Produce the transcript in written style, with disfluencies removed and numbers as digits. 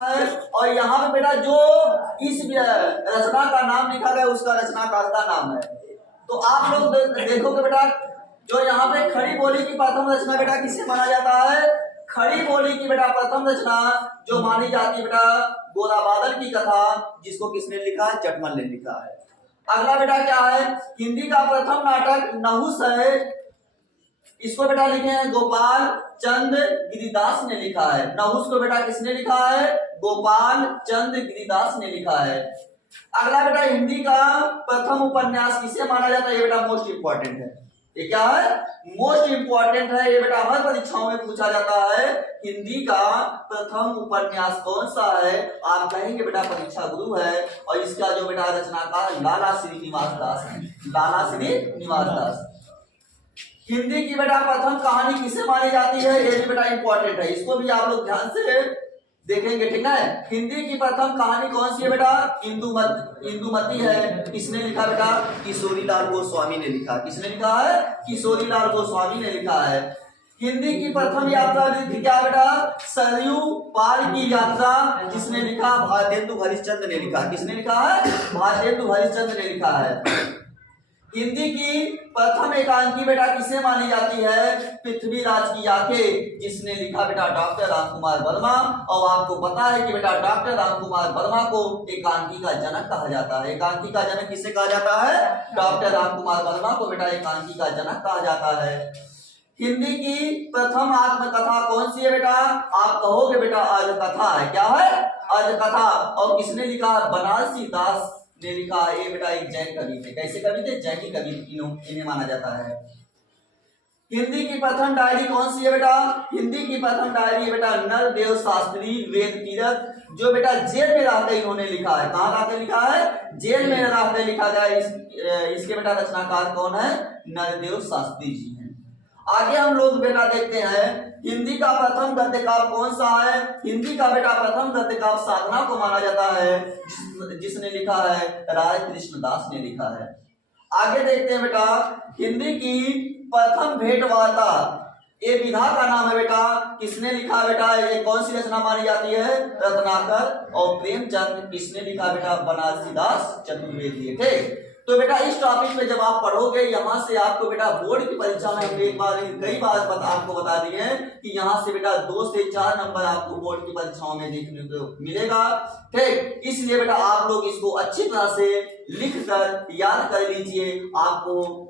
है। और यहाँ पे बेटा जो इस रचना का नाम लिखा गया उसका रचनाकार का नाम है। तो आप लोग देखोगे बेटा, जो यहाँ पे खड़ी बोली की प्रथम रचना बेटा किससे माना जाता है? खड़ी बोली की बेटा प्रथम रचना जो मानी जाती है बेटा, गोरा बादल की कथा, जिसको किसने लिखा? जटमल ने लिखा है। अगला बेटा क्या है? हिंदी का प्रथम नाटक नहुस है, इसको बेटा लिखे हैं गोपाल चंद गिरिदास ने लिखा है। नहुस को बेटा किसने लिखा है? गोपाल चंद गिरिदास ने लिखा है। अगला बेटा हिंदी का प्रथम उपन्यास किसे माना जाता है? ये बेटा मोस्ट इंपॉर्टेंट है। ये क्या है? मोस्ट इंपॉर्टेंट है। ये बेटा हर परीक्षाओं में पूछा जाता है। हिंदी का प्रथम उपन्यास कौन सा है? आप कहेंगे बेटा परीक्षा गुरु है, और इसका जो बेटा रचनाकार लाला श्रीनिवास दास है। लाला श्रीनिवास दास। हिंदी की बेटा प्रथम कहानी किसे मानी जाती है? ये भी बेटा इंपॉर्टेंट है, इसको भी आप लोग ध्यान से देखेंगे, ठीक है। हिंदी की प्रथम कहानी कौन सी है बेटा? इंदुमती है। किसने लिखा बेटा? किशोरीलाल गोस्वामी ने लिखा। किसने लिखा है? किशोरीलाल गोस्वामी ने लिखा है। हिंदी की प्रथम यात्रा क्या बेटा? सरयू पार की यात्रा, जिसने लिखा? भारतेंदु हरिश्चंद्र ने लिखा। किसने लिखा है? भारतेंदु हरिश्चंद्र ने लिखा है। हिंदी की प्रथम एकांकी बेटा किसे मानी जाती है? पृथ्वीराज की आंखें, जिसने लिखा बेटा? डॉक्टर रामकुमार वर्मा। और आपको पता है कि बेटा डॉक्टर रामकुमार वर्मा को एकांकी का जनक कहा जाता है। एकांकी का जनक किसे कहा जाता है? डॉक्टर रामकुमार वर्मा को बेटा एकांकी का जनक कहा जाता है। हिंदी की प्रथम आत्मकथा कौन सी है बेटा? आप कहोगे बेटा अर्धकथा है। क्या है? अर्धकथा। और किसने लिखा? बनारसी दास ने लिखा। ये बेटा एक जैन कवि थे। कैसे कवि थे? जैनी कवि इन्हें माना जाता है। हिंदी की प्रथम डायरी कौन सी है बेटा? हिंदी की प्रथम डायरी है बेटा नरदेव शास्त्री वेद तीरथ, जो बेटा जेल में रहते इन्होंने लिखा है। कहाँ रहते लिखा है? जेल में रहते लिखा गया। इसके बेटा रचनाकार कौन है? नरदेव शास्त्री जी हैं। आगे हम लोग बेटा देखते हैं हिंदी का प्रथम गद्य काव्य कौन सा है? हिंदी का बेटा प्रथम गद्य काव्य साधना को माना जाता है, जिसने लिखा है? राय कृष्ण दास ने लिखा है। आगे देखते हैं बेटा हिंदी की प्रथम भेंट वार्ता, ये विधा का नाम है बेटा। किसने लिखा बेटा? ये कौन सी रचना मानी जाती है? रत्नाकर और प्रेमचंद। किसने लिखा बेटा? बनारसी दास चतुर्वेदी। ठीक। तो बेटा इस टॉपिक में जब आप पढ़ोगे, यहाँ से आपको बेटा बोर्ड की परीक्षा में हम एक बार कई बार आपको बता दिए कि यहाँ से बेटा 2 से 4 नंबर आपको बोर्ड की परीक्षाओं में देखने को मिलेगा। ठीक। इसलिए बेटा आप लोग इसको अच्छी तरह से लिख कर याद कर लीजिए। आपको